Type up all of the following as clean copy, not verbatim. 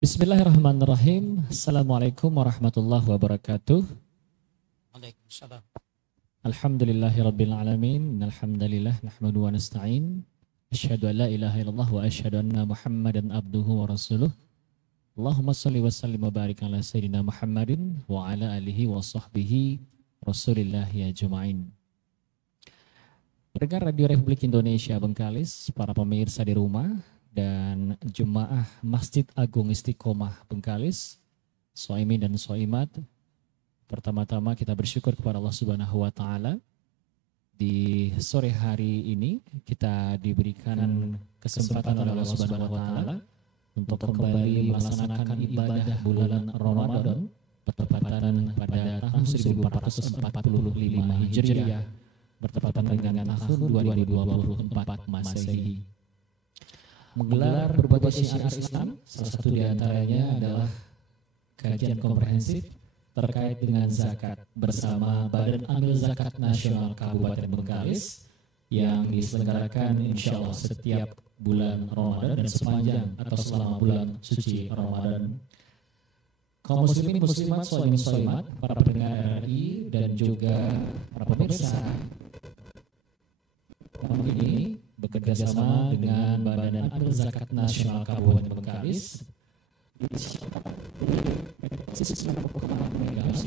Bismillahirrahmanirrahim. Assalamualaikum warahmatullahi wabarakatuh. Waalaikumsalam. Alhamdulillahirabbil alamin. Alhamdulillah nahmadu wa nasta'in. Asyhadu an la ilaha illallah wa asyhadu anna Muhammadan abduhu wa rasuluh. Allahumma shalli wa sallim wa barik ala sayyidina Muhammadin wa ala alihi wa sahbihi rasulillahi ajma'in. Pendengar Radio Republik Indonesia Bengkalis, para pemirsa di rumah dan jemaah Masjid Agung Istiqomah Bengkalis, Soimi dan Soimat. Pertama-tama kita bersyukur kepada Allah Subhanahu wa taala. Di sore hari ini kita diberikan kesempatan oleh Allah Subhanahu wa taala untuk kembali melaksanakan ibadah bulan Ramadan bertepatan pada tahun 1445 Hijriah bertepatan dengan tahun 2024 Masehi. Menggelar berbagai syiar Islam, salah satu diantaranya adalah kajian komprehensif terkait dengan zakat bersama Badan Amil Zakat Nasional Kabupaten Bengkalis yang diselenggarakan insya Allah setiap bulan Ramadan dan sepanjang atau selama bulan suci Ramadan. Kaum muslimin muslimat, soimin soimat, para pendengar RRI dan juga para pemirsa, tahun ini bekerjasama dengan Badan Amil Zakat Nasional Kabupaten Bengkalis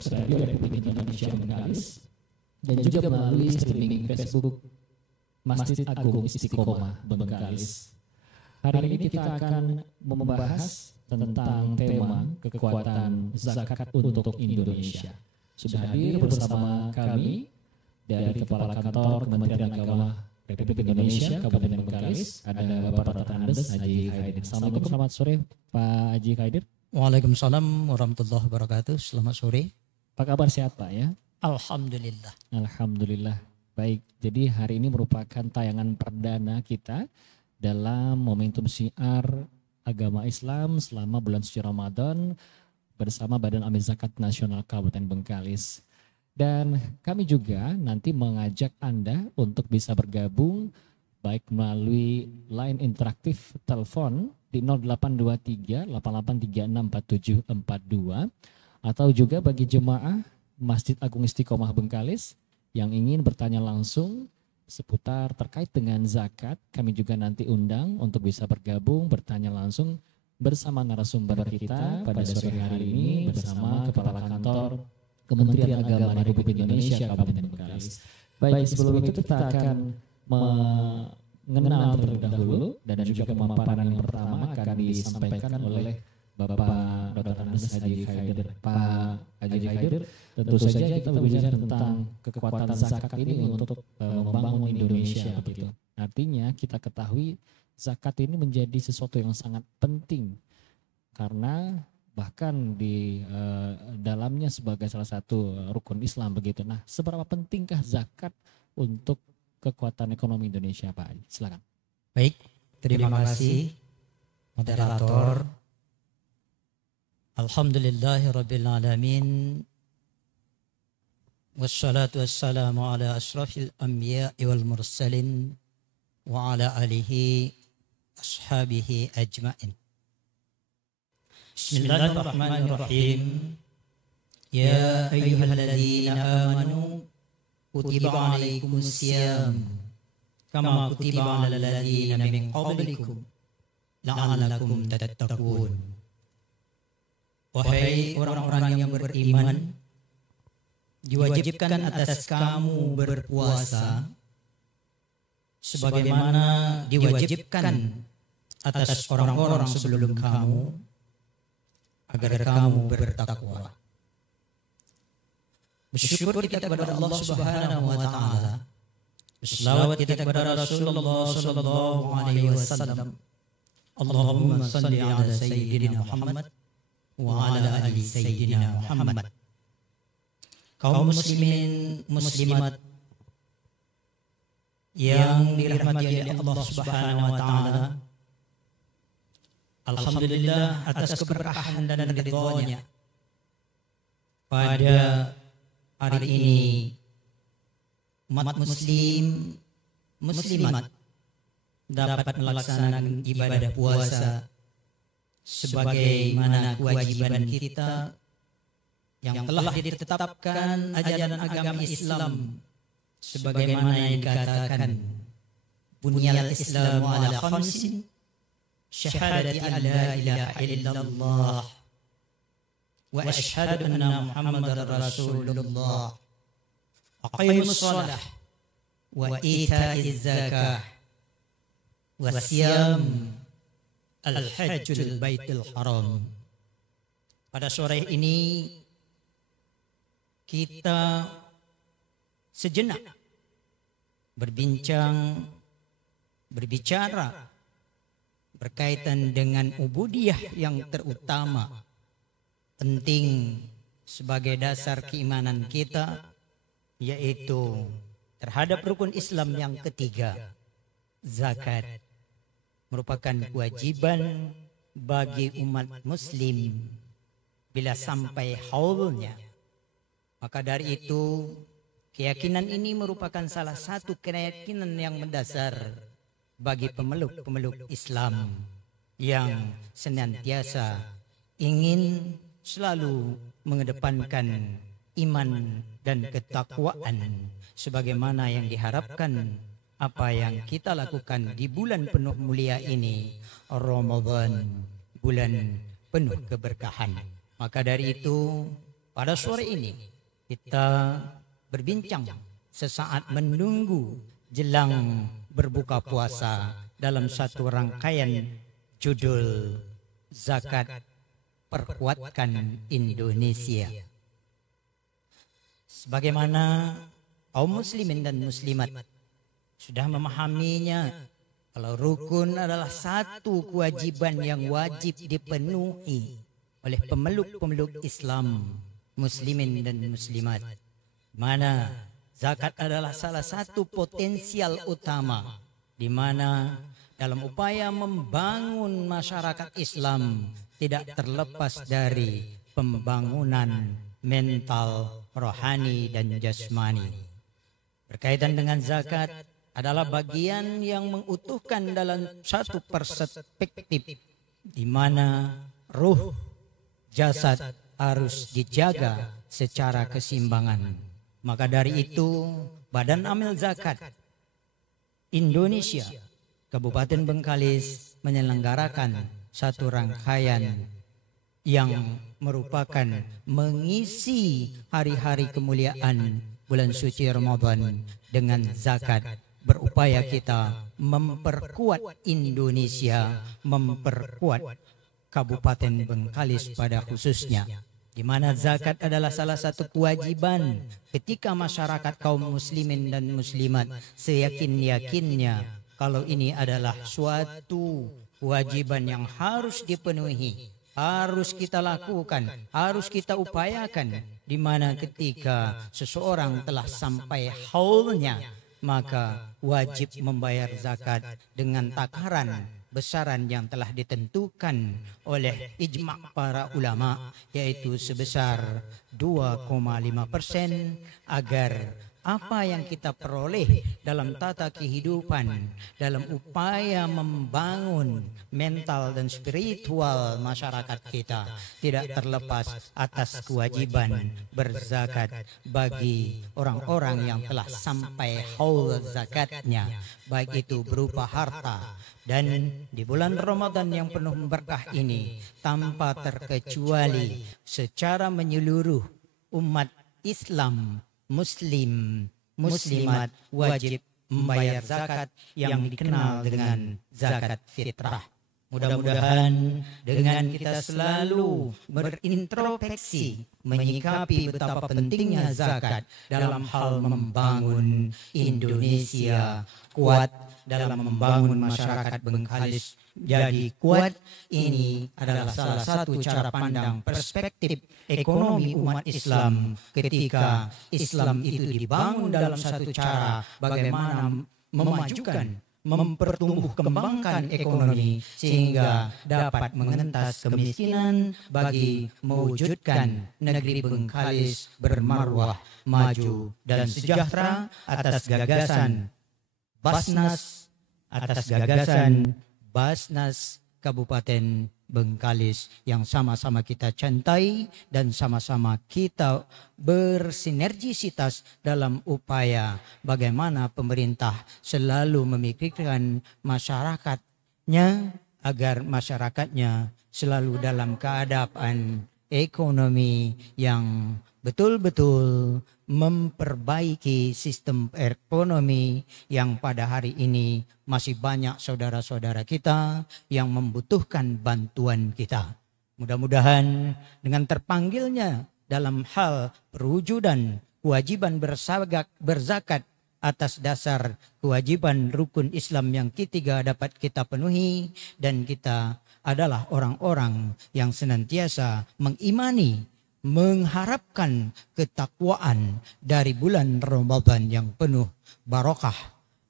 Radio Republik Indonesia Bengkalis dan juga melalui streaming Facebook Masjid Agung Istiqomah Bengkalis. Hari ini kita akan membahas tentang tema kekuatan zakat untuk Indonesia. Sudah hadir bersama kami dari Kepala Kantor Kementerian Agama Republik Indonesia Kabupaten Bengkalis, ada Bapak Dr. Andes Haji Khaidir. Assalamualaikum, selamat sore Pak Haji Khaidir. Waalaikumsalam warahmatullahi wabarakatuh. Selamat sore. Apa kabar, sehat Pak ya? Alhamdulillah. Alhamdulillah. Baik, jadi hari ini merupakan tayangan perdana kita dalam momentum syiar agama Islam selama bulan suci Ramadan bersama Badan Amil Zakat Nasional Kabupaten Bengkalis. Dan kami juga nanti mengajak Anda untuk bisa bergabung baik melalui line interaktif telepon di 0823 8836 4742 atau juga bagi jemaah Masjid Agung Istiqomah Bengkalis yang ingin bertanya langsung seputar terkait dengan zakat, kami juga nanti undang untuk bisa bergabung bertanya langsung bersama narasumber kita pada sore hari ini bersama Kepala Kantor Kementerian Agama Republik Indonesia Kabupaten Bengkalis. Baik, sebelum itu kita akan mengenal terlebih dahulu dan juga pemaparan yang pertama akan disampaikan oleh Bapak Dr. Andes Haji Khaidir. Pak Haji Khaidir, tentu saja kita berbicara tentang kekuatan zakat ini untuk membangun Indonesia begitu. Artinya kita ketahui zakat ini menjadi sesuatu yang sangat penting karena bahkan di dalamnya sebagai salah satu rukun Islam begitu. Nah, seberapa pentingkah zakat untuk kekuatan ekonomi Indonesia, Pak? Silakan. Baik, terima kasih moderator. Alhamdulillahirabbil alamin. Wassalatu wassalamu ala asyrafil anbiya'i wal mursalin wa ala alihi ashabihi ajmain. Bismillahirrahmanirrahim. Ya ayyuhalladzina amanu kutiba alaikumusiyam kama kutiba alal ladzina min qablikum la'allakum tattaqun. Wahai orang-orang yang beriman, diwajibkan atas kamu berpuasa sebagaimana diwajibkan atas orang-orang sebelum kamu agar kamu bertakwa. Bersyukur kita kepada Allah Subhanahu wa taala. Selawat kita kepada Rasulullah sallallahu alaihi wasallam. Allahumma shalli ala sayyidina Muhammad wa ala ali sayyidina Muhammad. Kaum muslimin muslimat yang dirahmati oleh Allah Subhanahu wa taala, alhamdulillah atas keberkahan dan ridhonya pada hari ini umat muslim muslimat dapat melaksanakan ibadah puasa sebagaimana kewajiban kita yang telah ditetapkan ajaran agama Islam, sebagaimana yang dikatakan bunyal Islamu ala khamsin, syahadati an la ilaha illallah wa asyhadu anna Muhammadar Rasulullah, aqimus shalah wa ita'iz zakah wa siyam al-hajjul baitul haram. Pada sore ini kita sejenak berbicara berkaitan dengan ubudiyah yang terutama, penting sebagai dasar keimanan kita, yaitu terhadap rukun Islam yang ketiga, zakat. Merupakan kewajiban bagi umat muslim bila sampai haulnya. Maka dari itu, keyakinan ini merupakan salah satu keyakinan yang mendasar bagi pemeluk-pemeluk Islam yang senantiasa ingin selalu mengedepankan iman dan ketakwaan sebagaimana yang diharapkan apa yang kita lakukan di bulan penuh mulia ini, Ramadan, bulan penuh keberkahan. Maka dari itu, pada sore ini kita berbincang sesaat menunggu jelang berbuka puasa dalam satu rangkaian judul Zakat Perkuatkan Indonesia. Sebagaimana kaum muslimin dan muslimat sudah memahaminya, kalau rukun adalah satu kewajiban yang wajib dipenuhi oleh pemeluk-pemeluk Islam, muslimin dan muslimat, mana zakat adalah salah satu potensial utama di mana dalam upaya membangun masyarakat Islam tidak terlepas dari pembangunan mental, rohani dan jasmani. Berkaitan dengan zakat adalah bagian yang mengutuhkan dalam satu perspektif di mana ruh jasad harus dijaga secara keseimbangan. Maka dari itu, Badan Amil Zakat Indonesia Kabupaten Bengkalis menyelenggarakan satu rangkaian yang merupakan mengisi hari-hari kemuliaan bulan suci Ramadan dengan zakat. Berupaya kita memperkuat Indonesia, memperkuat Kabupaten Bengkalis pada khususnya, di mana zakat adalah salah satu kewajiban ketika masyarakat kaum muslimin dan muslimat seyakin-yakinnya kalau ini adalah suatu kewajiban yang harus dipenuhi, harus kita lakukan, harus kita upayakan, di mana ketika seseorang telah sampai haulnya, maka wajib membayar zakat dengan takaran besaran yang telah ditentukan oleh ijma' para ulama, yaitu sebesar 2,5% agar apa yang kita peroleh dalam tata kehidupan, dalam upaya membangun mental dan spiritual masyarakat kita, tidak terlepas atas kewajiban berzakat bagi orang-orang yang telah sampai haul zakatnya, baik itu berupa harta. Dan di bulan Ramadan yang penuh berkah ini, tanpa terkecuali secara menyeluruh umat Islam, Muslim, muslimat wajib membayar zakat yang dikenal dengan zakat fitrah. Mudah-mudahan dengan kita selalu berintrospeksi menyikapi betapa pentingnya zakat dalam hal membangun Indonesia kuat, dalam membangun masyarakat Bengkalis jadi kuat. Ini adalah salah satu cara pandang perspektif ekonomi umat Islam ketika Islam itu dibangun dalam satu cara bagaimana memajukan, mempertumbuh kembangkan ekonomi sehingga dapat mengentas kemiskinan bagi mewujudkan negeri Bengkalis bermarwah, maju dan sejahtera atas gagasan Basnas, Kabupaten Bengkalis yang sama-sama kita cintai dan sama-sama kita bersinergisitas dalam upaya bagaimana pemerintah selalu memikirkan masyarakatnya agar masyarakatnya selalu dalam keadaan ekonomi yang betul-betul memperbaiki sistem ekonomi yang pada hari ini masih banyak saudara-saudara kita yang membutuhkan bantuan kita. Mudah-mudahan dengan terpanggilnya dalam hal perwujudan kewajiban berzakat atas dasar kewajiban rukun Islam yang ketiga dapat kita penuhi, dan kita adalah orang-orang yang senantiasa mengimani, mengharapkan ketakwaan dari bulan Ramadan yang penuh barokah,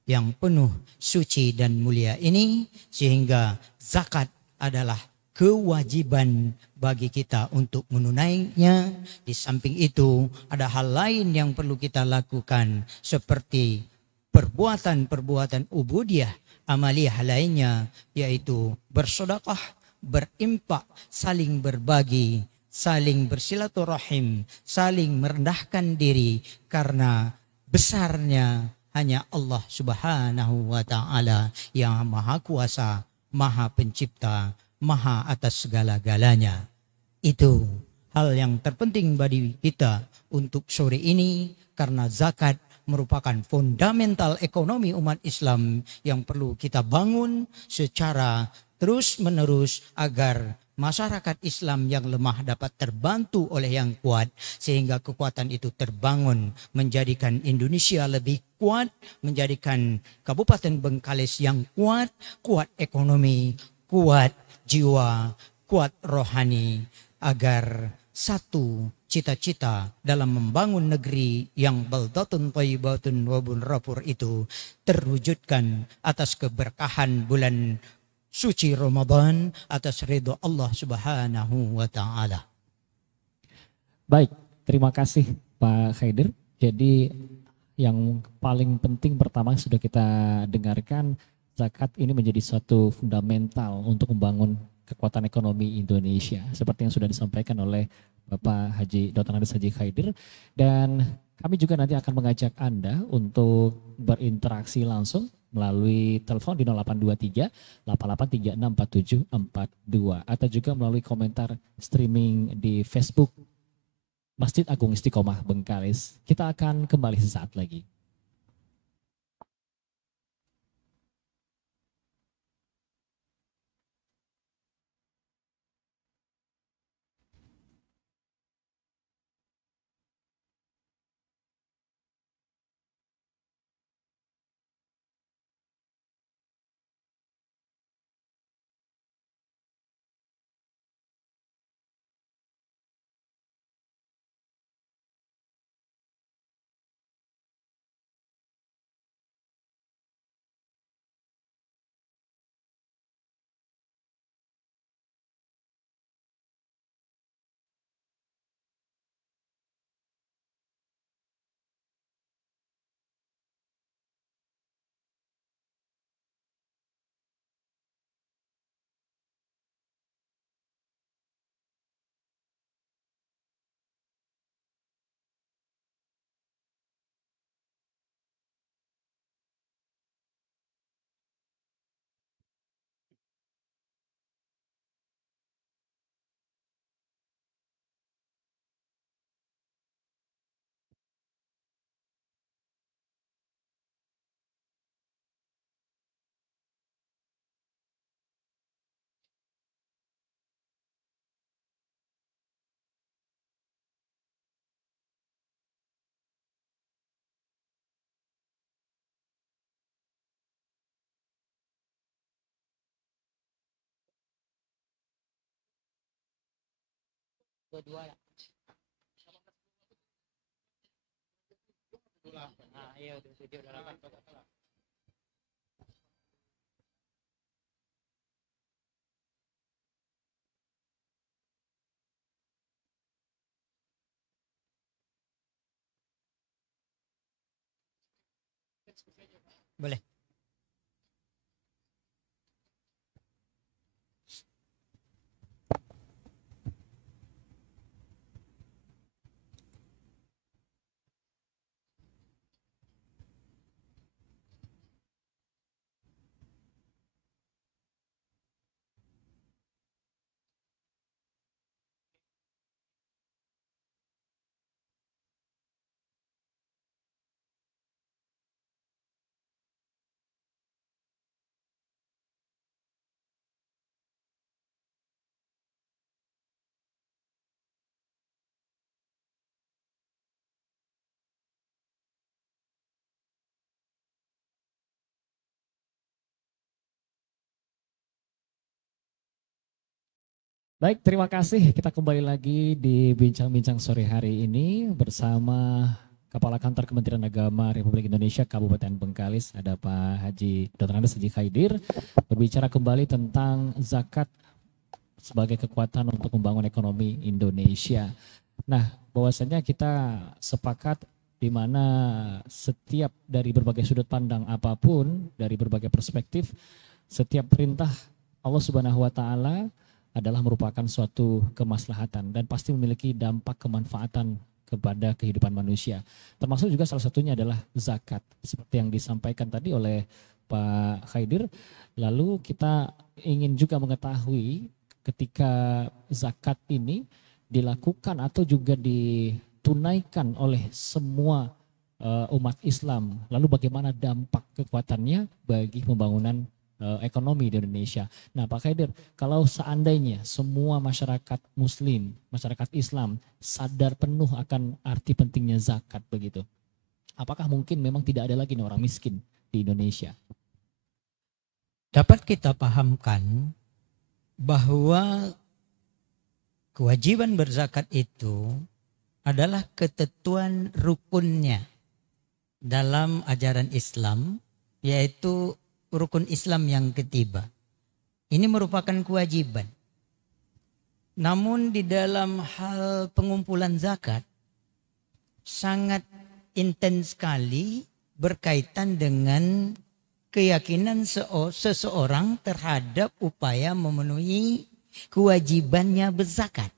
yang penuh suci dan mulia ini, sehingga zakat adalah kewajiban bagi kita untuk menunainya. Di samping itu ada hal lain yang perlu kita lakukan seperti perbuatan-perbuatan ubudiyah amaliyah lainnya, yaitu bersedekah, berimpak, saling berbagi, saling bersilaturahim, saling merendahkan diri, karena besarnya hanya Allah Subhanahu wa taala yang Maha Kuasa, Maha Pencipta, Maha atas segala-galanya. Itu hal yang terpenting bagi kita untuk sore ini, karena zakat merupakan fundamental ekonomi umat Islam yang perlu kita bangun secara terus-menerus agar masyarakat Islam yang lemah dapat terbantu oleh yang kuat, sehingga kekuatan itu terbangun menjadikan Indonesia lebih kuat, menjadikan Kabupaten Bengkalis yang kuat, kuat ekonomi, kuat jiwa, kuat rohani, agar satu cita-cita dalam membangun negeri yang baldatun thayyibatun wa bunrafur itu terwujudkan atas keberkahan bulan suci Ramadan, atas ridho Allah Subhanahu wa taala. Baik, terima kasih Pak Khaidir. Jadi yang paling penting pertama sudah kita dengarkan, zakat ini menjadi suatu fundamental untuk membangun kekuatan ekonomi Indonesia, seperti yang sudah disampaikan oleh Bapak Haji Dr. Andes Haji Khaidir. Dan kami juga nanti akan mengajak Anda untuk berinteraksi langsung melalui telepon di 0823 8836 4742 atau juga melalui komentar streaming di Facebook Masjid Agung Istiqomah Bengkalis. Kita akan kembali sesaat lagi. Boleh. Baik, terima kasih. Kita kembali lagi di bincang-bincang sore hari ini bersama Kepala Kantor Kementerian Agama Republik Indonesia Kabupaten Bengkalis, ada Pak Haji Dr. Andes Haji Khaidir, berbicara kembali tentang zakat sebagai kekuatan untuk membangun ekonomi Indonesia. Nah, bahwasanya kita sepakat di mana setiap dari berbagai sudut pandang apapun, dari berbagai perspektif, setiap perintah Allah Subhanahu wa taala adalah merupakan suatu kemaslahatan dan pasti memiliki dampak kemanfaatan kepada kehidupan manusia. Termasuk juga salah satunya adalah zakat, seperti yang disampaikan tadi oleh Pak Khaidir. Lalu kita ingin juga mengetahui ketika zakat ini dilakukan atau juga ditunaikan oleh semua umat Islam, lalu bagaimana dampak kekuatannya bagi pembangunan ekonomi di Indonesia. Nah Pak Khaidir, kalau seandainya semua masyarakat muslim, masyarakat Islam sadar penuh akan arti pentingnya zakat begitu, apakah mungkin memang tidak ada lagi orang miskin di Indonesia? Dapat kita pahamkan bahwa kewajiban berzakat itu adalah ketentuan rukunnya dalam ajaran Islam, yaitu rukun Islam yang ketiga. Ini merupakan kewajiban. Namun di dalam hal pengumpulan zakat sangat intens sekali berkaitan dengan keyakinan seseorang terhadap upaya memenuhi kewajibannya berzakat.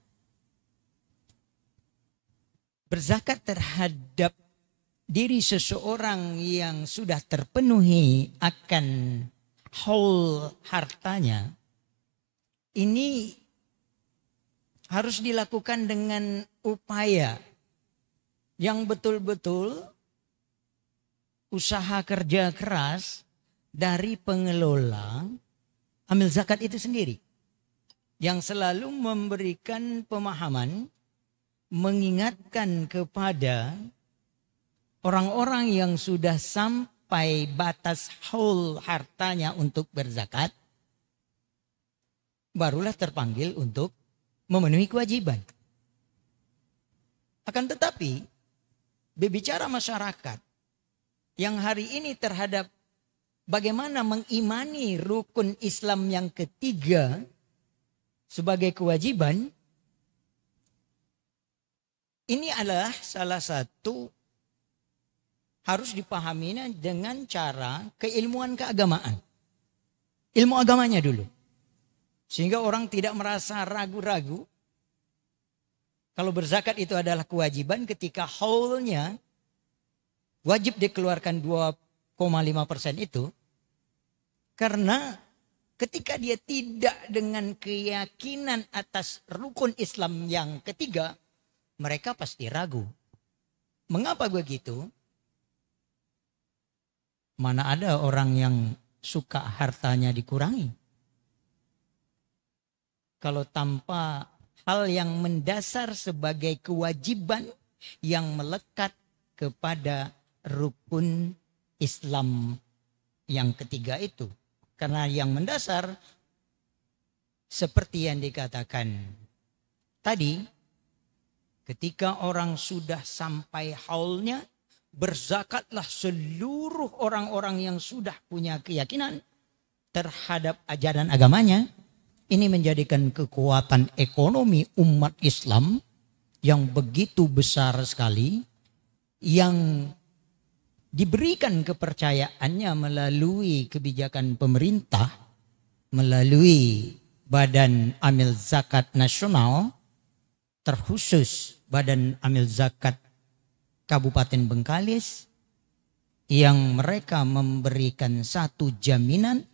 Berzakat terhadap diri seseorang yang sudah terpenuhi akan haul hartanya, ini harus dilakukan dengan upaya yang betul-betul usaha kerja keras dari pengelola amil zakat itu sendiri, yang selalu memberikan pemahaman, mengingatkan kepada orang-orang yang sudah sampai batas haul hartanya untuk berzakat, barulah terpanggil untuk memenuhi kewajiban. Akan tetapi, berbicara masyarakat yang hari ini terhadap bagaimana mengimani rukun Islam yang ketiga sebagai kewajiban, ini adalah salah satu harus dipahaminya dengan cara keilmuan keagamaan. Ilmu agamanya dulu. Sehingga orang tidak merasa ragu-ragu kalau berzakat itu adalah kewajiban ketika haulnya wajib dikeluarkan 2,5% itu. Karena ketika dia tidak dengan keyakinan atas rukun Islam yang ketiga, mereka pasti ragu. Mengapa begitu? Mana ada orang yang suka hartanya dikurangi? Kalau tanpa hal yang mendasar sebagai kewajiban yang melekat kepada rukun Islam yang ketiga itu. Karena yang mendasar seperti yang dikatakan tadi, ketika orang sudah sampai haulnya, berzakatlah seluruh orang-orang yang sudah punya keyakinan terhadap ajaran agamanya. Ini menjadikan kekuatan ekonomi umat Islam yang begitu besar sekali, yang diberikan kepercayaannya melalui kebijakan pemerintah, melalui Badan Amil Zakat Nasional, terkhusus Badan Amil Zakat Kabupaten Bengkalis, yang mereka memberikan satu jaminan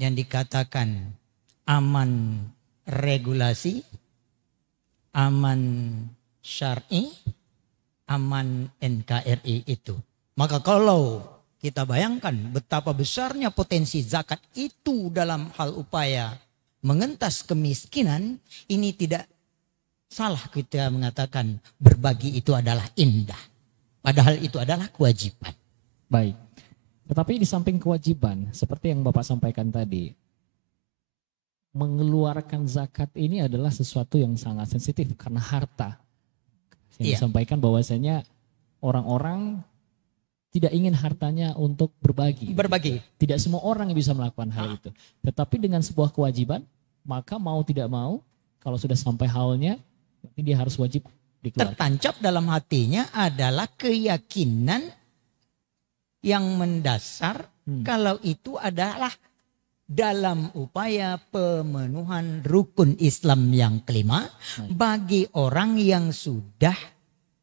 yang dikatakan aman regulasi, aman syar'i, aman NKRI itu. Maka kalau kita bayangkan betapa besarnya potensi zakat itu dalam hal upaya mengentas kemiskinan, ini tidak salah kita mengatakan berbagi itu adalah indah. Padahal itu adalah kewajiban. Baik. Tetapi di samping kewajiban, seperti yang Bapak sampaikan tadi, mengeluarkan zakat ini adalah sesuatu yang sangat sensitif karena harta. Yang disampaikan bahwasanya orang-orang tidak ingin hartanya untuk berbagi. Tidak semua orang yang bisa melakukan hal itu. Tetapi dengan sebuah kewajiban, maka mau tidak mau, kalau sudah sampai halnya, berarti dia harus wajib dikeluarkan. Tertancap dalam hatinya adalah keyakinan yang mendasar kalau itu adalah dalam upaya pemenuhan rukun Islam yang kelima bagi orang yang sudah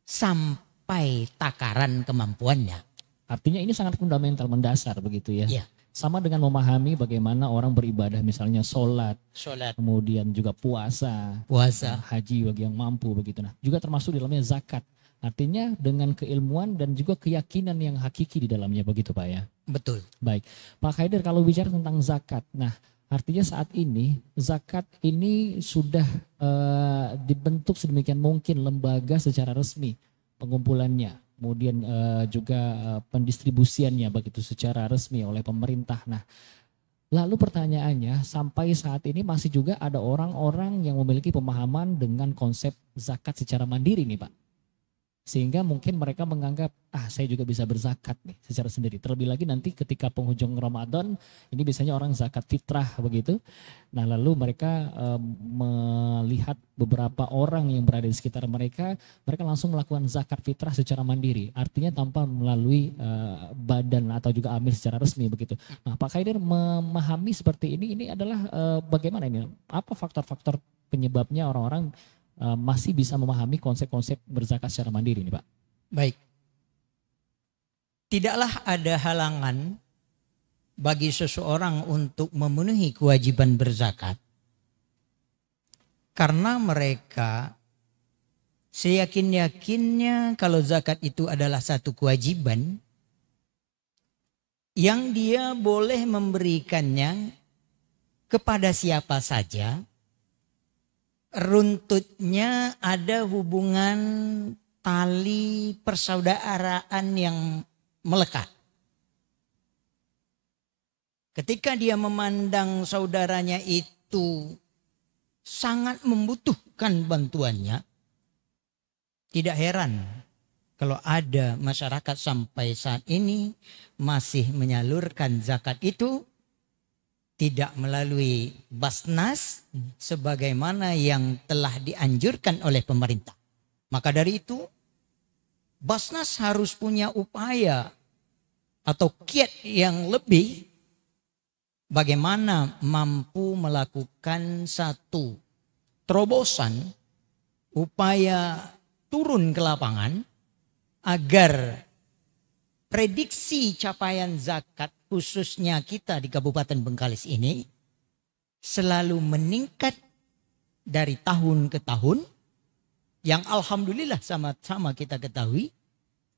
sampai takaran kemampuannya. Artinya ini sangat fundamental, mendasar begitu ya. Ya. Sama dengan memahami bagaimana orang beribadah, misalnya sholat, kemudian juga puasa, haji bagi yang mampu begitu. Nah, juga termasuk di dalamnya zakat. Artinya dengan keilmuan dan juga keyakinan yang hakiki di dalamnya begitu Pak ya. Betul. Baik, Pak Khairdir, kalau bicara tentang zakat, nah artinya saat ini zakat ini sudah dibentuk sedemikian mungkin lembaga secara resmi pengumpulannya, kemudian juga pendistribusiannya begitu secara resmi oleh pemerintah. Nah, lalu pertanyaannya, sampai saat ini masih juga ada orang-orang yang memiliki pemahaman dengan konsep zakat secara mandiri nih Pak. Sehingga mungkin mereka menganggap, saya juga bisa berzakat nih secara sendiri. Terlebih lagi nanti ketika penghujung Ramadan, ini biasanya orang zakat fitrah begitu. Nah lalu mereka melihat beberapa orang yang berada di sekitar mereka langsung melakukan zakat fitrah secara mandiri. Artinya tanpa melalui badan atau juga amil secara resmi begitu. Nah Pak Khairdir memahami seperti ini adalah bagaimana ini? Apa faktor-faktor penyebabnya orang-orang masih bisa memahami konsep-konsep berzakat secara mandiri nih Pak? Baik. Tidaklah ada halangan bagi seseorang untuk memenuhi kewajiban berzakat. Karena mereka seyakin-yakinnya kalau zakat itu adalah satu kewajiban yang dia boleh memberikannya kepada siapa saja. Runtutnya ada hubungan tali persaudaraan yang melekat. Ketika dia memandang saudaranya itu sangat membutuhkan bantuannya, tidak heran kalau ada masyarakat sampai saat ini masih menyalurkan zakat itu tidak melalui Basnas sebagaimana yang telah dianjurkan oleh pemerintah. Maka dari itu Basnas harus punya upaya atau kiat yang lebih bagaimana mampu melakukan satu terobosan upaya turun ke lapangan agar prediksi capaian zakat khususnya kita di Kabupaten Bengkalis ini selalu meningkat dari tahun ke tahun, yang alhamdulillah sama-sama kita ketahui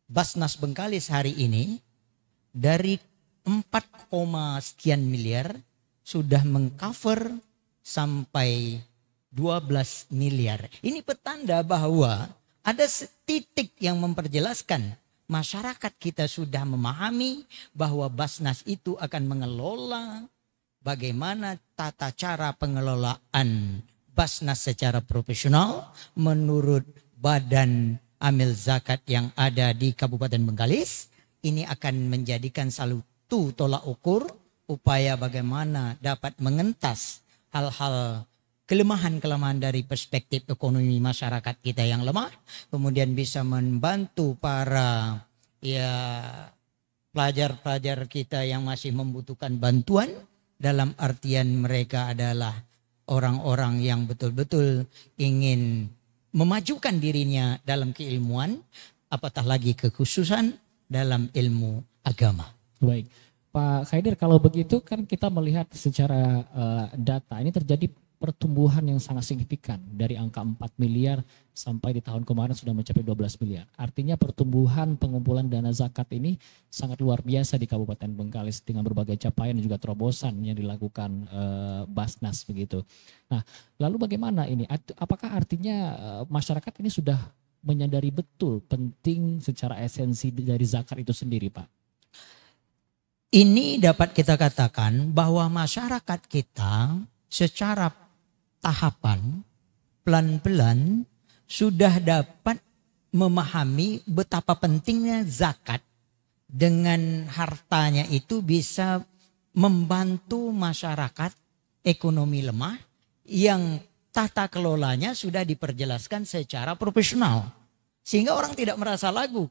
Basnas Bengkalis hari ini dari 4, sekian miliar sudah mengcover sampai 12 miliar. Ini petanda bahwa ada titik yang memperjelaskan masyarakat kita sudah memahami bahwa Basnas itu akan mengelola bagaimana tata cara pengelolaan Basnas secara profesional menurut badan amil zakat yang ada di Kabupaten Bengkalis. Ini akan menjadikan satu tolak ukur upaya bagaimana dapat mengentas hal-hal kelemahan-kelemahan dari perspektif ekonomi masyarakat kita yang lemah, kemudian bisa membantu para pelajar-pelajar kita yang masih membutuhkan bantuan, dalam artian mereka adalah orang-orang yang betul-betul ingin memajukan dirinya dalam keilmuan, apatah lagi kekhususan dalam ilmu agama. Baik, Pak Khairdir, kalau begitu kan kita melihat secara data ini terjadi pertumbuhan yang sangat signifikan dari angka 4 miliar sampai di tahun kemarin sudah mencapai 12 miliar. Artinya pertumbuhan pengumpulan dana zakat ini sangat luar biasa di Kabupaten Bengkalis dengan berbagai capaian dan juga terobosan yang dilakukan Basnas begitu. Nah, lalu bagaimana ini? Apakah artinya masyarakat ini sudah menyadari betul penting secara esensi dari zakat itu sendiri, Pak? Ini dapat kita katakan bahwa masyarakat kita secara tahapan, pelan-pelan sudah dapat memahami betapa pentingnya zakat. Dengan hartanya itu bisa membantu masyarakat ekonomi lemah yang tata kelolanya sudah diperjelaskan secara profesional. Sehingga orang tidak merasa ragu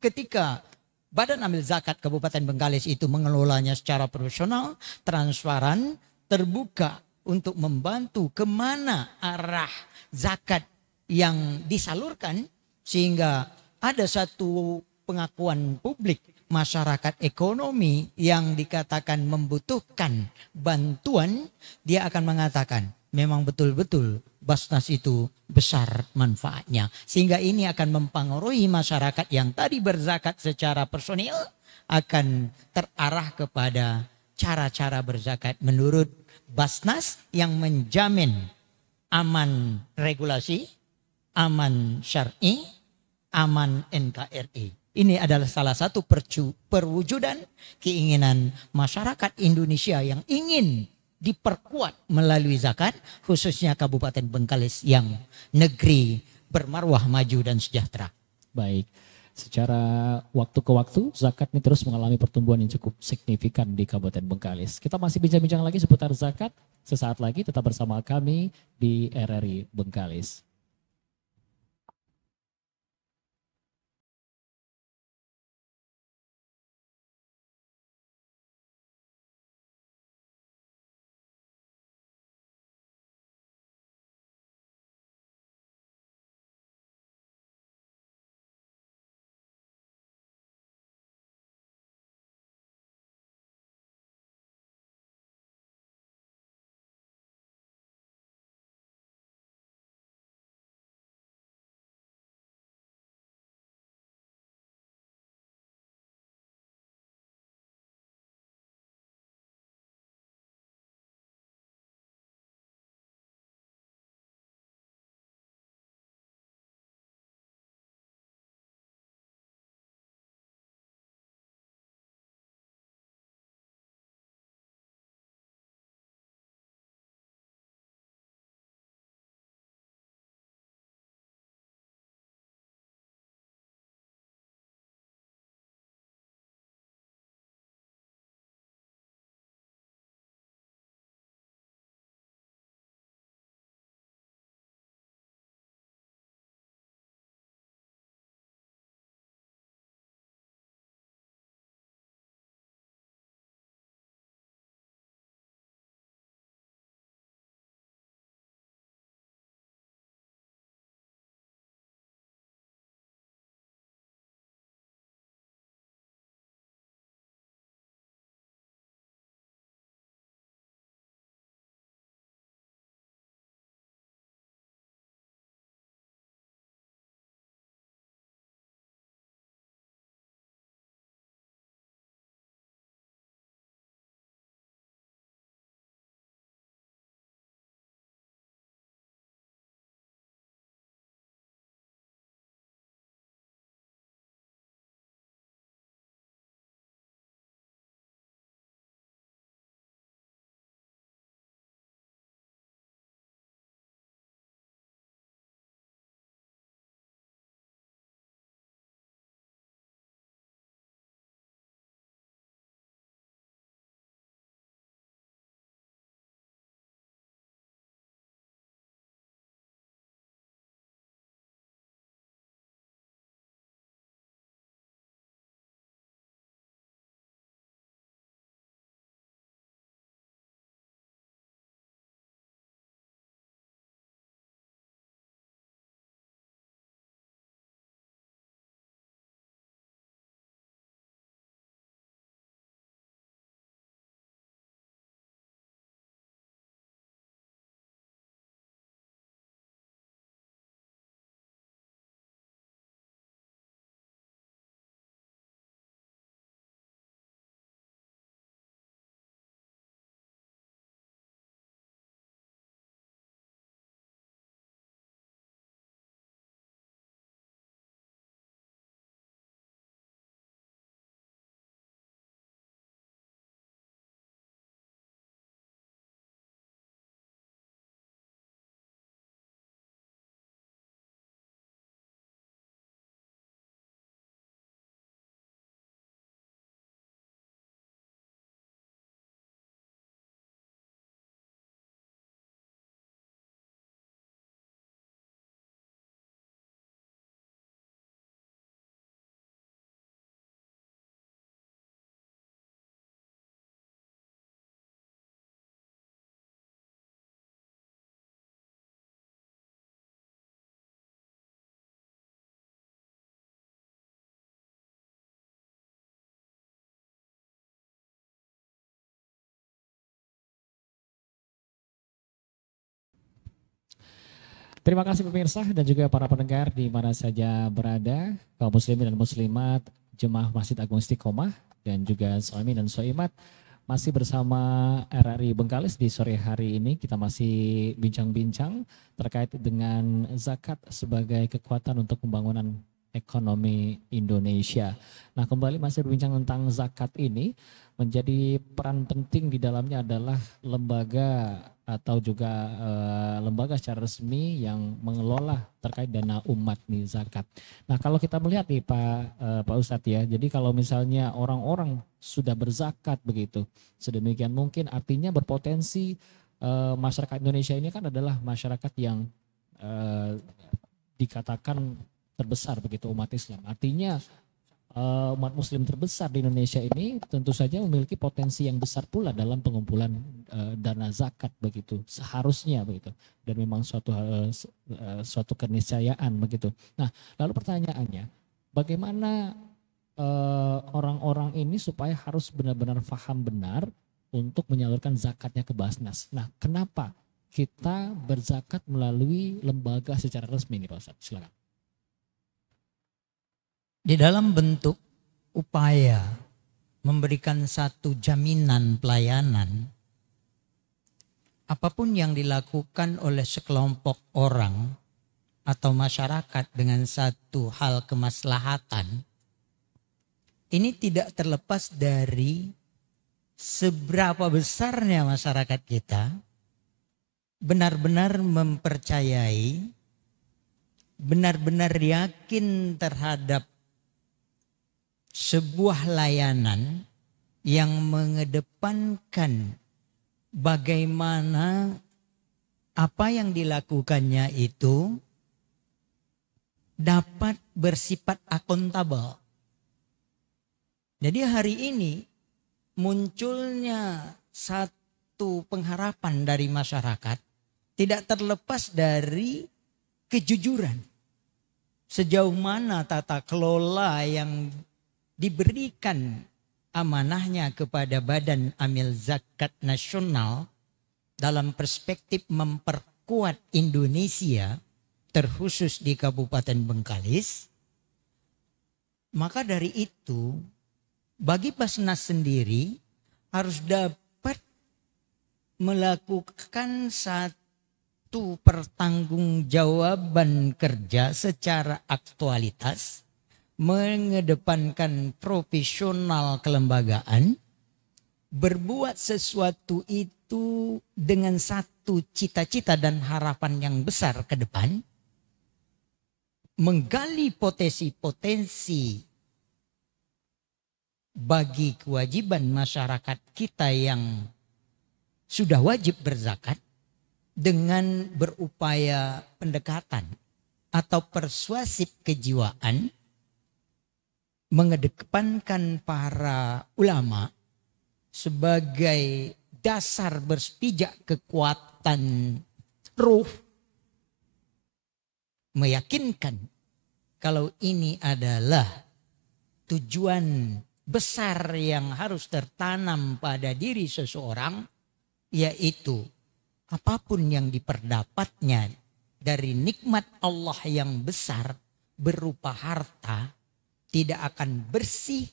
ketika Badan Amil Zakat Kabupaten Bengkalis itu mengelolanya secara profesional, transparan, terbuka untuk membantu kemana arah zakat yang disalurkan, sehingga ada satu pengakuan publik masyarakat ekonomi yang dikatakan membutuhkan bantuan, dia akan mengatakan memang betul-betul Basnas itu besar manfaatnya. Sehingga ini akan mempengaruhi masyarakat yang tadi berzakat secara personil akan terarah kepada cara-cara berzakat menurut Basnas yang menjamin aman regulasi, aman syar'i, aman NKRI. Ini adalah salah satu perwujudan keinginan masyarakat Indonesia yang ingin diperkuat melalui zakat, khususnya Kabupaten Bengkalis yang negeri bermarwah maju dan sejahtera. Baik, secara waktu ke waktu zakat ini terus mengalami pertumbuhan yang cukup signifikan di Kabupaten Bengkalis. Kita masih bincang-bincang lagi seputar zakat, sesaat lagi tetap bersama kami di RRI Bengkalis. Terima kasih pemirsa dan juga para pendengar di mana saja berada, kaum muslimin dan muslimat, Jemaah Masjid Agung Istiqomah dan juga Soimi dan Soimat masih bersama RRI Bengkalis di sore hari ini. Kita masih bincang-bincang terkait dengan zakat sebagai kekuatan untuk pembangunan ekonomi Indonesia. Nah, kembali masih berbincang tentang zakat ini, menjadi peran penting di dalamnya adalah lembaga atau juga lembaga secara resmi yang mengelola terkait dana umat nih, zakat. Nah, kalau kita melihat nih Pak Ustadz ya, jadi kalau misalnya orang-orang sudah berzakat begitu, sedemikian mungkin artinya berpotensi masyarakat Indonesia ini kan adalah masyarakat yang dikatakan terbesar begitu, umat Islam. Artinya umat muslim terbesar di Indonesia ini tentu saja memiliki potensi yang besar pula dalam pengumpulan dana zakat begitu, seharusnya begitu, dan memang suatu keniscayaan begitu. Nah, lalu pertanyaannya, bagaimana orang-orang ini supaya harus benar-benar paham benar untuk menyalurkan zakatnya ke Basnas. Nah, kenapa kita berzakat melalui lembaga secara resmi nih Pak Ustadz? Silakan. Di dalam bentuk upaya memberikan satu jaminan pelayanan, apapun yang dilakukan oleh sekelompok orang atau masyarakat dengan satu hal kemaslahatan, ini tidak terlepas dari seberapa besarnya masyarakat kita benar-benar mempercayai, benar-benar yakin terhadap sebuah layanan yang mengedepankan bagaimana apa yang dilakukannya itu dapat bersifat akuntabel. Jadi hari ini munculnya satu pengharapan dari masyarakat tidak terlepas dari kejujuran. Sejauh mana tata kelola yang diberikan amanahnya kepada Badan Amil Zakat Nasional dalam perspektif memperkuat Indonesia, terkhusus di Kabupaten Bengkalis. Maka dari itu, bagi Basnas sendiri harus dapat melakukan satu pertanggungjawaban kerja secara aktualitas, mengedepankan profesional kelembagaan, berbuat sesuatu itu dengan satu cita-cita dan harapan yang besar ke depan, menggali potensi-potensi bagi kewajiban masyarakat kita yang sudah wajib berzakat dengan berupaya pendekatan atau persuasif kejiwaan, mengedepankan para ulama sebagai dasar berpijak kekuatan ruh, meyakinkan kalau ini adalah tujuan besar yang harus tertanam pada diri seseorang, yaitu apapun yang diperdapatnya dari nikmat Allah yang besar berupa harta tidak akan bersih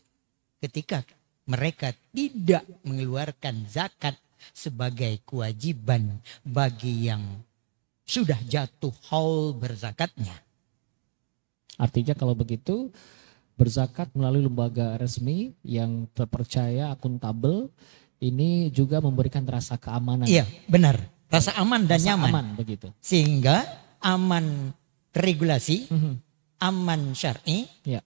ketika mereka tidak mengeluarkan zakat sebagai kewajiban bagi yang sudah jatuh haul berzakatnya. Artinya kalau begitu, berzakat melalui lembaga resmi yang terpercaya, akuntabel, ini juga memberikan rasa keamanan. Iya, benar. Rasa aman dan rasa nyaman. Aman begitu. Sehingga aman regulasi, aman syar'i, ya,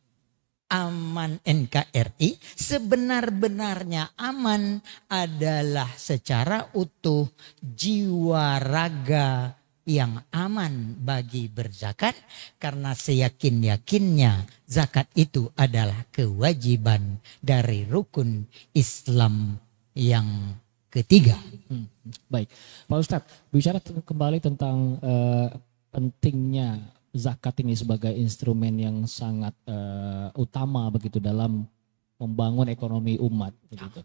aman NKRI, sebenar-benarnya aman adalah secara utuh jiwa raga yang aman bagi berzakat, karena seyakin-yakinnya zakat itu adalah kewajiban dari rukun Islam yang ketiga. Baik, Pak Ustadz, bicara kembali tentang pentingnya zakat ini sebagai instrumen yang sangat utama begitu dalam membangun ekonomi umat begitu.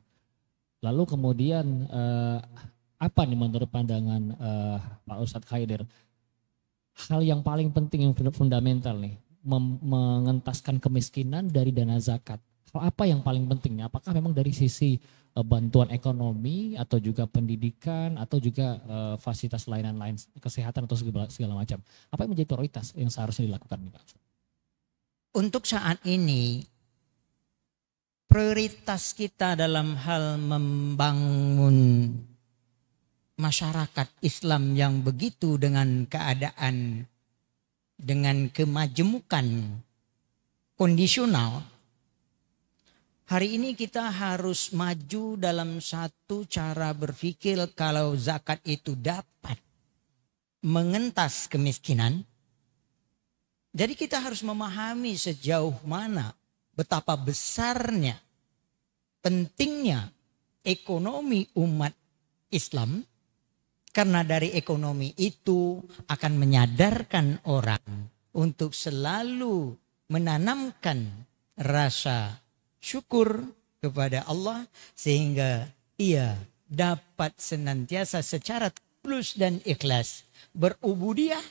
Lalu kemudian apa nih menurut pandangan Pak Ustadz Khaidir, hal yang paling penting yang fundamental nih, mengentaskan kemiskinan dari dana zakat. Hal apa yang paling penting? Apakah memang dari sisi bantuan ekonomi atau juga pendidikan atau juga fasilitas layanan lain kesehatan atau segala macam? Apa yang menjadi prioritas yang seharusnya dilakukan nih Pak? Untuk saat ini prioritas kita dalam hal membangun masyarakat Islam yang begitu dengan keadaan, dengan kemajemukan kondisional, hari ini kita harus maju dalam satu cara berpikir kalau zakat itu dapat mengentas kemiskinan. Jadi kita harus memahami sejauh mana betapa besarnya, pentingnya ekonomi umat Islam. Karena dari ekonomi itu akan menyadarkan orang untuk selalu menanamkan rasa syukur kepada Allah. Sehingga ia dapat senantiasa secara tulus dan ikhlas berubudiyah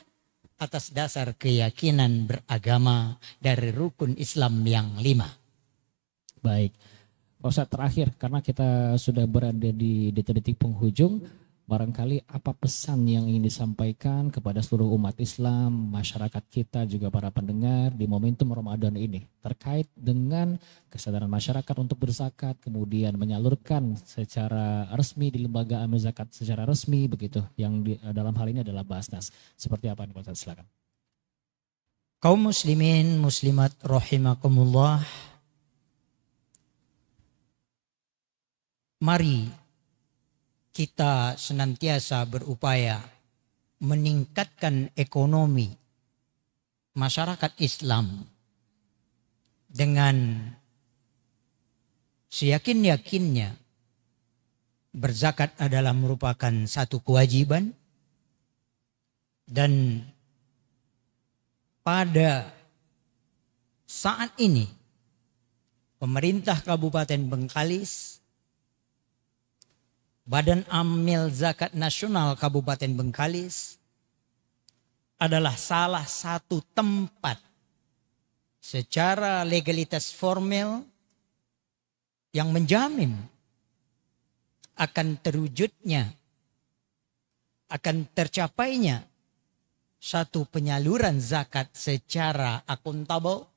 atas dasar keyakinan beragama dari rukun Islam yang 5. Baik, Pak Ustadz, terakhir karena kita sudah berada di detik-detik penghujung, barangkali apa pesan yang ingin disampaikan kepada seluruh umat Islam, masyarakat kita juga para pendengar di momentum Ramadan ini terkait dengan kesadaran masyarakat untuk berzakat, kemudian menyalurkan secara resmi di lembaga amil zakat secara resmi begitu, yang dalam hal ini adalah Basnas. Seperti apa nih Pak Ustadz, silakan. Kaum muslimin muslimat rahimakumullah, mari kita senantiasa berupaya meningkatkan ekonomi masyarakat Islam dengan seyakin-yakinnya berzakat adalah merupakan satu kewajiban, dan pada saat ini pemerintah Kabupaten Bengkalis, Badan Amil Zakat Nasional Kabupaten Bengkalis adalah salah satu tempat secara legalitas formel yang menjamin akan terwujudnya, akan tercapainya satu penyaluran zakat secara akuntabel,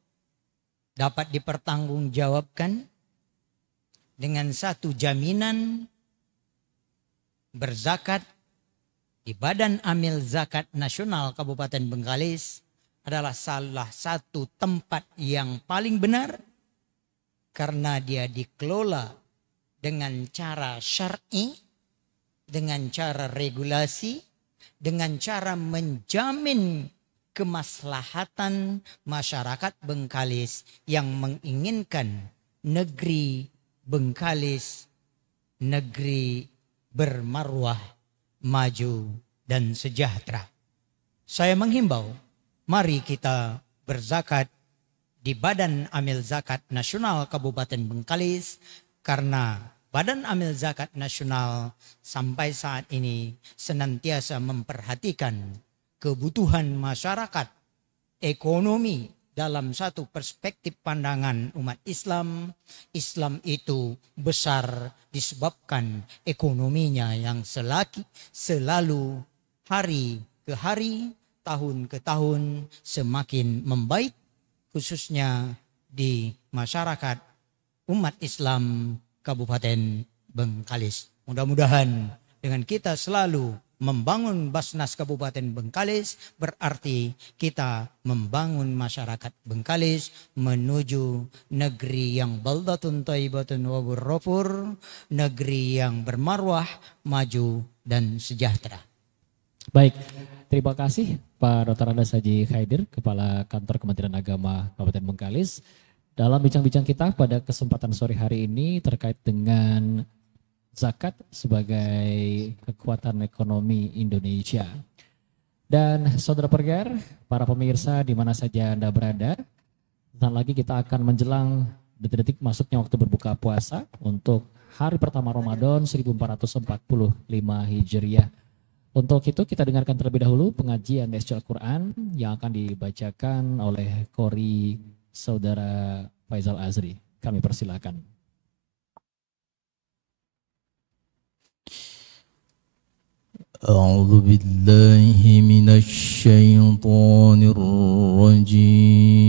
dapat dipertanggungjawabkan dengan satu jaminan berzakat di Badan Amil Zakat Nasional Kabupaten Bengkalis adalah salah satu tempat yang paling benar karena dia dikelola dengan cara syar'i, dengan cara regulasi, dengan cara menjamin kemaslahatan masyarakat Bengkalis yang menginginkan negeri Bengkalis negeri bermarwah, maju dan sejahtera. Saya menghimbau, mari kita berzakat di Badan Amil Zakat Nasional Kabupaten Bengkalis, karena Badan Amil Zakat Nasional sampai saat ini senantiasa memperhatikan kebutuhan masyarakat, ekonomi dalam satu perspektif pandangan umat Islam. Islam itu besar disebabkan ekonominya yang selalu hari ke hari, tahun ke tahun semakin membaik, khususnya di masyarakat umat Islam Kabupaten Bengkalis. Mudah-mudahan dengan kita selalu membangun Basnas Kabupaten Bengkalis, berarti kita membangun masyarakat Bengkalis menuju negeri yang baldatun thayyibatun wa ghafur, negeri yang bermarwah, maju dan sejahtera. Baik, terima kasih Pak Dr. Andes Haji Khaidir, Kepala Kantor Kementerian Agama Kabupaten Bengkalis. Dalam bincang-bincang kita pada kesempatan sore hari ini terkait dengan zakat sebagai kekuatan ekonomi Indonesia. Dan saudara pendengar, para pemirsa di mana saja Anda berada, sebentar lagi kita akan menjelang detik-detik masuknya waktu berbuka puasa untuk hari pertama Ramadan 1445 Hijriah. Untuk itu kita dengarkan terlebih dahulu pengajian Mesjid Al-Quran yang akan dibacakan oleh Qori Saudara Faizal Azri. Kami persilahkan. أعوذ بالله من الشيطان الرجيم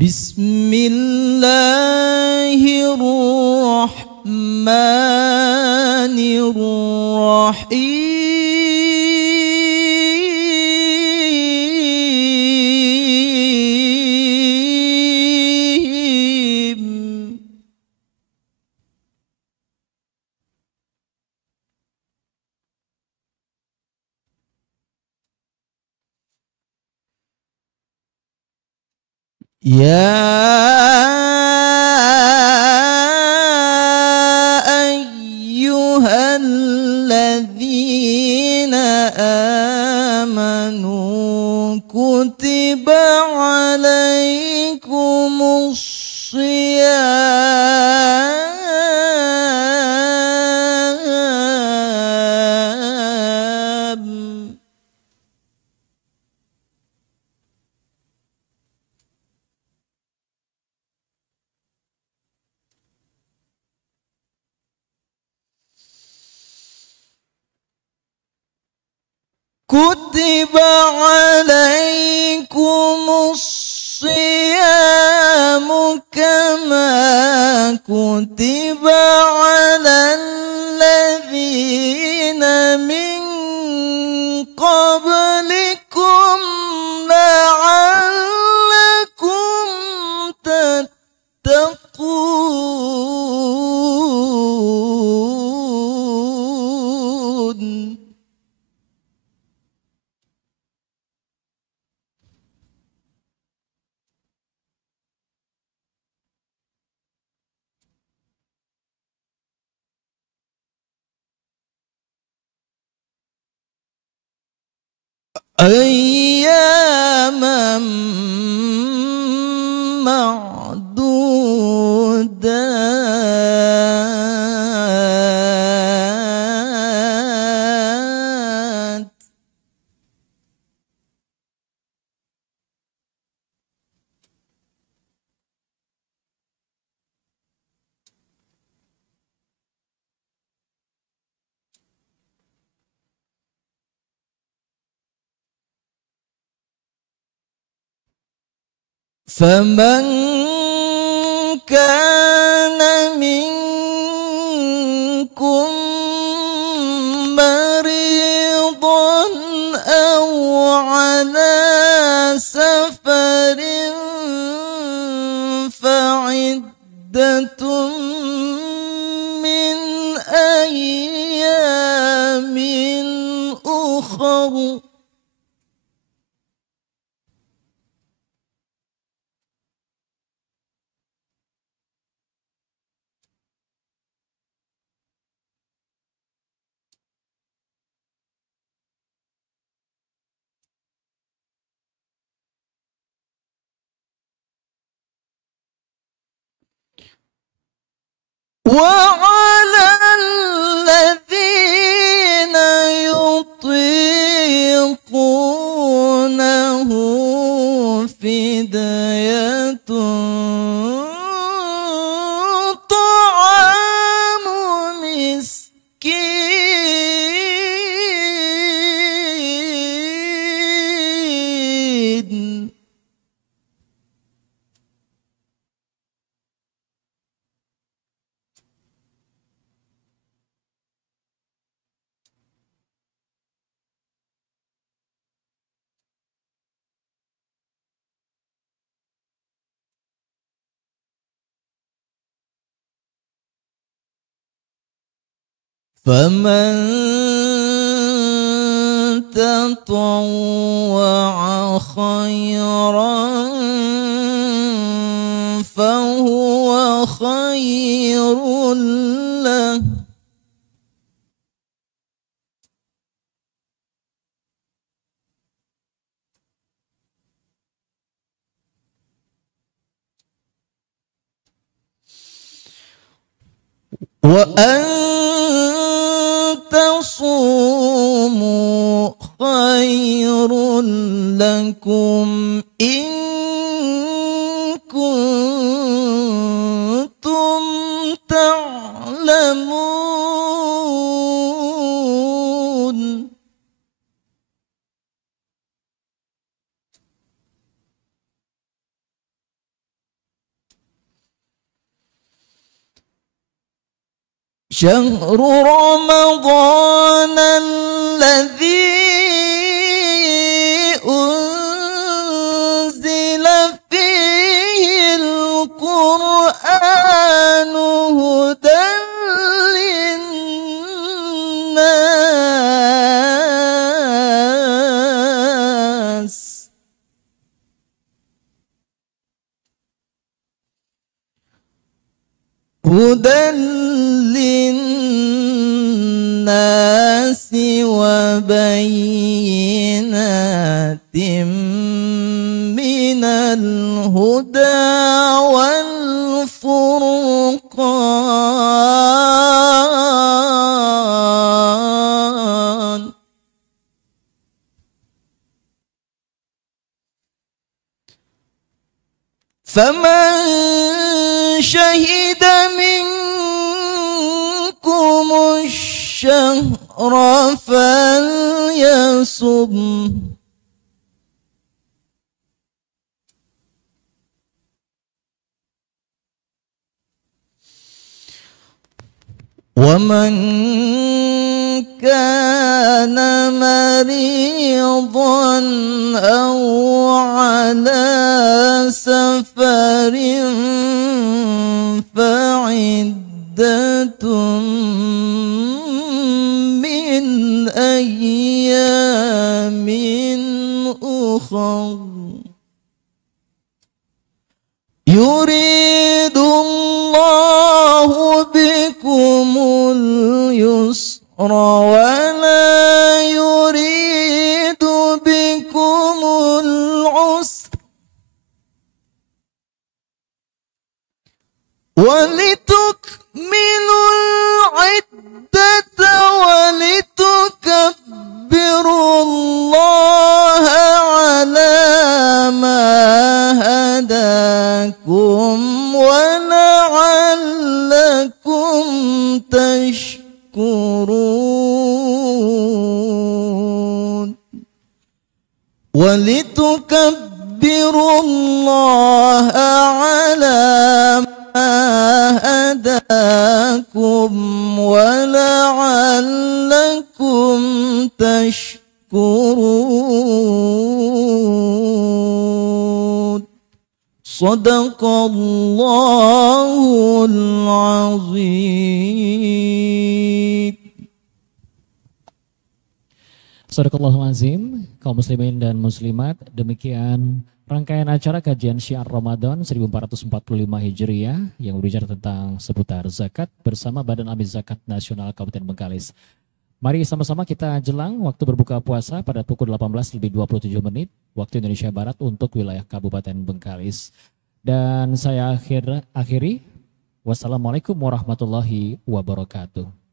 بسم الله الرحمن الرحيم يا أيها الذين آمنوا كتب عليكم الصيام كتب عليكم الصيام كما كتب على الذين من قبلكم لعلكم تتقون أياما معدودات فمن كان منكم مريضا أو على سفر فعدة من أيام أخر وعلى الذين يطيقونه فدية طعام مسكين فمن تطوع خيرا فهو خير له وأن تصوموا خير لكم إن كنتم تعلمون. شهر رمضان الذي أنزل فيه القرآن هدى للناس وبينات من الهدى والفرقان. فمن شهد منكم الشهر فليصم. ومن كان مريضا أو على سفر فعدة من أيام أخر يريد الله بكم اليسر ولا يريد بكم العسر ولتكملوا العدة ولتكبروا الله على ما هداكم ولعلكم تشكرون. ولتكبروا الله على ما هداكم ولعلكم تشكرون. صدق الله العظيم. Sadaqallahul azim, kaum muslimin dan muslimat, demikian rangkaian acara kajian Syiar Ramadan 1445 Hijriah yang berbicara tentang seputar zakat bersama Badan Amil Zakat Nasional Kabupaten Bengkalis. Mari sama-sama kita jelang waktu berbuka puasa pada pukul 18:27 waktu Indonesia Barat untuk wilayah Kabupaten Bengkalis. Dan saya akhiri, wassalamualaikum warahmatullahi wabarakatuh.